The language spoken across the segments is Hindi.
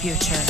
future.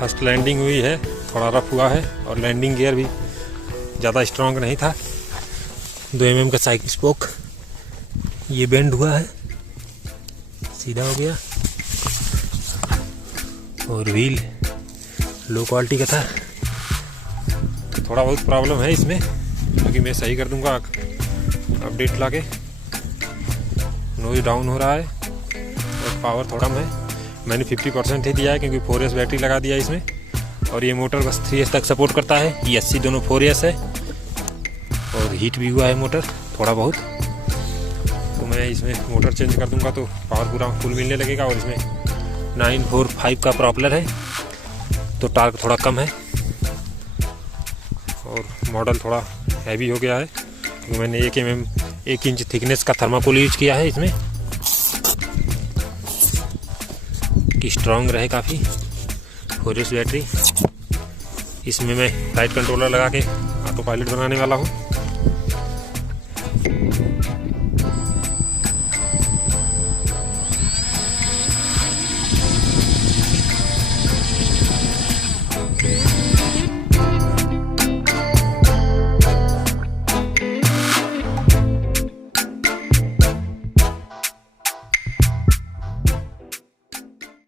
फर्स्ट लैंडिंग हुई है, थोड़ा रफ हुआ है और लैंडिंग गियर भी ज़्यादा स्ट्रॉन्ग नहीं था। 2 mm का साइड स्पोक ये बेंड हुआ है, सीधा हो गया और व्हील लो क्वालिटी का था। थोड़ा बहुत प्रॉब्लम है इसमें, क्योंकि मैं सही कर दूंगा अपडेट लाके। नोज डाउन हो रहा है और पावर थोड़ा कम है। मैंने 50% ही दिया है क्योंकि 4S बैटरी लगा दिया इसमें, और ये मोटर बस 3S तक सपोर्ट करता है। ये 80 दोनों 4S है और हीट भी हुआ है मोटर थोड़ा बहुत। तो मैं इसमें मोटर चेंज कर दूंगा तो पावर पूरा फुल मिलने लगेगा। और इसमें 945 का प्रॉपलर है तो टार्क थोड़ा कम है और मॉडल थोड़ा हैवी हो गया है क्योंकि मैंने 1 इंच थिकनेस का थर्माकोल यूज किया है इसमें कि स्ट्रॉन्ग रहे काफ़ी। 4S बैटरी इसमें मैं फ्लाइट कंट्रोलर लगा के ऑटो पायलट बनाने वाला हूँ।